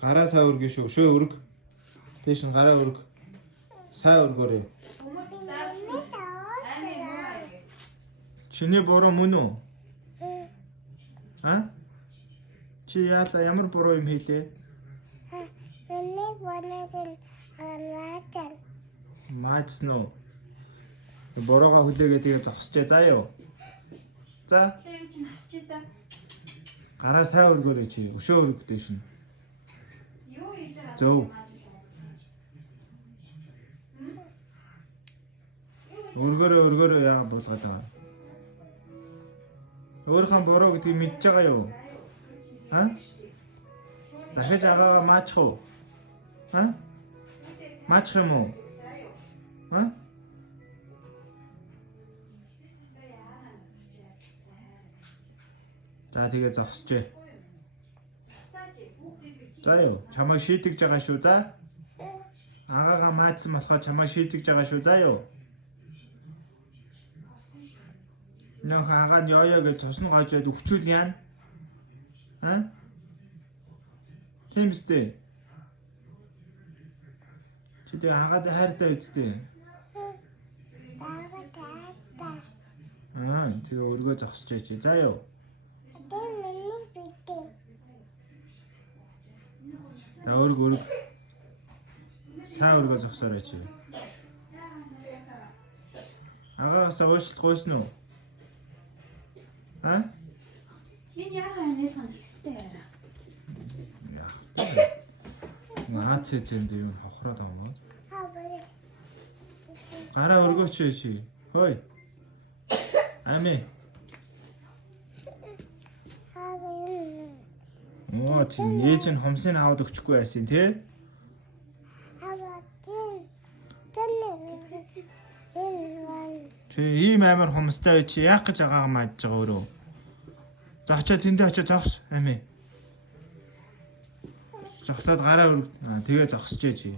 Гараа саа өргөн шүү. Шөө өрг. Тийш нь гараа өрг. Саа өргөөрэй. Чиний буруу мөн үү? А? Чи яалаа ямар буруу юм хийлээ? Миний буруу амаатан. Маацсан уу? Бороогаа хүлээгээ тэгээ зогсчээ. За юу. За. Тэгээ чи хасчээ та. Гараа саа өргөөрэй чи. Өшөө өрг дэш нь. Юу хийж байгаа? Зөв. Өргөөрэй яа болгоод байгаа. Өөрийнхөө бороо гэдгийг мэдж байгаа юу? А? Дахиж агаагаа маачих уу? А? Маачих юм уу? А? За тэгээ зогсчээ. За юу, чамайг шийдэж байгаа шүү. За. Агаагаа маацсан болохоор чамайг шийдэж байгаа шүү. За юу. Нөх агаа нь ёо гэж цусны гойжоод өвчүүл яана. А? Тийм үстэй. Чи тэгээ агаад хайртай үстэй. Бага таата. Аа, тэгээ өргөө зогсчээ чи. За юу. Тэр миний битээ. За өрг. Саа өргөө зогсоорой чи. Агаагаас уушлах гойсон уу? А? Энэ яагаад энэ сан ихтэй яа. Яах. Наац зэнд юу хохроод байгаа юм. Хаваа. Гараа өргөөч чи. Хөөе. Ами. Хаваа. Оо тийм ээж нь хомсыг аваад өгчихгүй байсан тий. Хаваа. Тэнэ. Чи ийм амар хомстой бай чи яах гэж агаагаа мааж байгаа өөрөө. За очоо тэндээ очоо зогс ами. Зогсоод гараа өрг. Тэгээ зогсчээ чи.